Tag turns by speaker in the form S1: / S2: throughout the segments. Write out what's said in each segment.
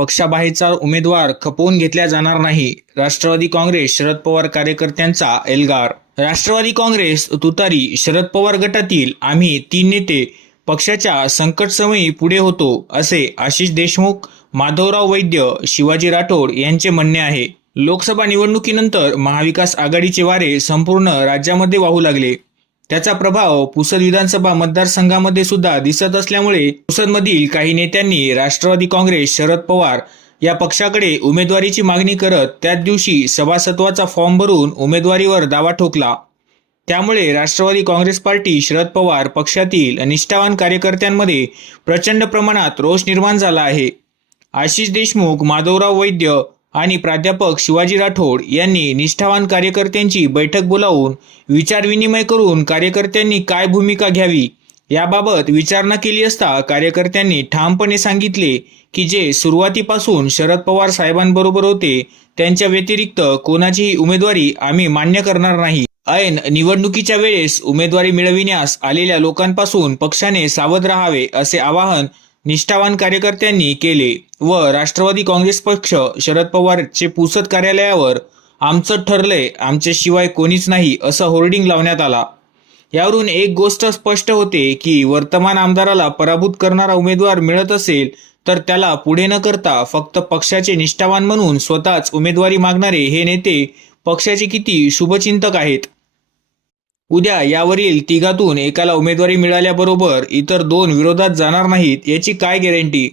S1: पक्षाबाहेरचा उमेदवार खपवून घेतला जाणार नाही. राष्ट्रवादी काँग्रेस शरद पवार कार्यकर्त्यांचा एल्गार. राष्ट्रवादी काँग्रेस तुतारी शरद पवार गटातील आम्ही तीन नेते पक्षाच्या संकटसमयी पुढे होतो असे आशिष देशमुख माधवराव वैद्य शिवाजी राठोड यांचे म्हणणे आहे. लोकसभा निवडणुकीनंतर महाविकास आघाडीचे वारे संपूर्ण राज्यामध्ये वाहू लागले. त्याचा प्रभाव पुसद विधानसभा मतदारसंघामध्ये सुद्धा दिसत असल्यामुळे पुसदमधील काही नेत्यांनी राष्ट्रवादी काँग्रेस शरद पवार या पक्षाकडे उमेदवारीची मागणी करत त्याच दिवशी सभासत्वाचा फॉर्म भरून उमेदवारीवर दावा ठोकला. त्यामुळे राष्ट्रवादी काँग्रेस पार्टी शरद पवार पक्षातील निष्ठावान कार्यकर्त्यांमध्ये प्रचंड प्रमाणात रोष निर्माण झाला आहे. आशिष देशमुख माधवराव वैद्य आणि प्राध्यापक शिवाजी राठोड यांनी निष्ठावान कार्यकर्त्यांची बैठक बोलावून विचारविनिमय करून कार्यकर्त्यांनी काय भूमिका घ्यावी याबाबत विचारणा केली असता कार्यकर्त्यांनी ठामपणे सांगितले की जे सुरुवातीपासून शरद पवार साहेबांबरोबर होते त्यांच्या व्यतिरिक्त कोणाचीही उमेदवारी आम्ही मान्य करणार नाही. ऐन निवडणुकीच्या वेळेस उमेदवारी मिळविण्यास आलेल्या लोकांपासून पक्षाने सावध राहावे असे आवाहन निष्ठावान कार्यकर्त्यांनी केले व राष्ट्रवादी काँग्रेस पक्ष शरद पवारचे पुसद कार्यालयावर आमचं ठरलंय आमच्याशिवाय कोणीच नाही असं होर्डिंग लावण्यात आला. यावरून एक गोष्ट स्पष्ट होते की वर्तमान आमदाराला पराभूत करणारा उमेदवार मिळत असेल तर त्याला पुढे न करता फक्त पक्षाचे निष्ठावान म्हणून स्वतःच उमेदवारी मागणारे हे नेते पक्षाचे किती शुभचिंतक आहेत. उद्या यावरील तिघातून एकाला उमेदवारी मिळाल्याबरोबर इतर दोन विरोधात जाणार नाहीत याची काय गॅरंटी?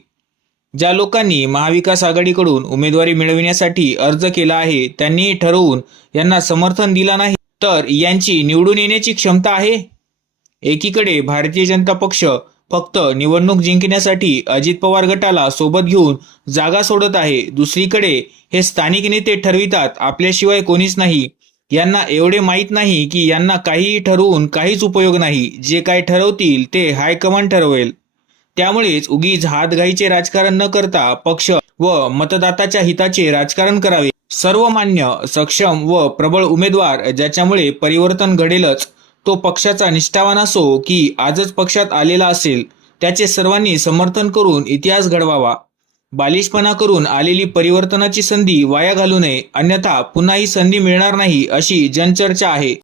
S1: ज्या लोकांनी महाविकास आघाडीकडून उमेदवारी मिळविण्यासाठी अर्ज केला आहे त्यांनी ठरवून यांना समर्थन दिला नाही तर यांची निवडून येण्याची क्षमता आहे? एकीकडे भारतीय जनता पक्ष फक्त निवडणूक जिंकण्यासाठी अजित पवार गटाला सोबत घेऊन जागा सोडत आहे दुसरीकडे हे स्थानिक नेते ठरवितात आपल्याशिवाय कोणीच नाही. यांना एवढे माहीत नाही की यांना काहीही ठरवून काहीच उपयोग नाही. जे काय ठरवतील ते हायकमांड ठरवेल. त्यामुळेच उगीच हातघाईचे राजकारण न करता पक्ष व मतदाताच्या हिताचे राजकारण करावे. सर्वमान्य सक्षम व प्रबळ उमेदवार ज्याच्यामुळे परिवर्तन घडेलच तो पक्षाचा निष्ठावान असो की आजच पक्षात आलेला असेल त्याचे सर्वांनी समर्थन करून इतिहास घडवावा. बालिशपणा करून आलेली परिवर्तनाची संधी वाया घालू नये अन्यथा पुन्हा ही संधी मिळणार नाही अशी जनचर्चा आहे.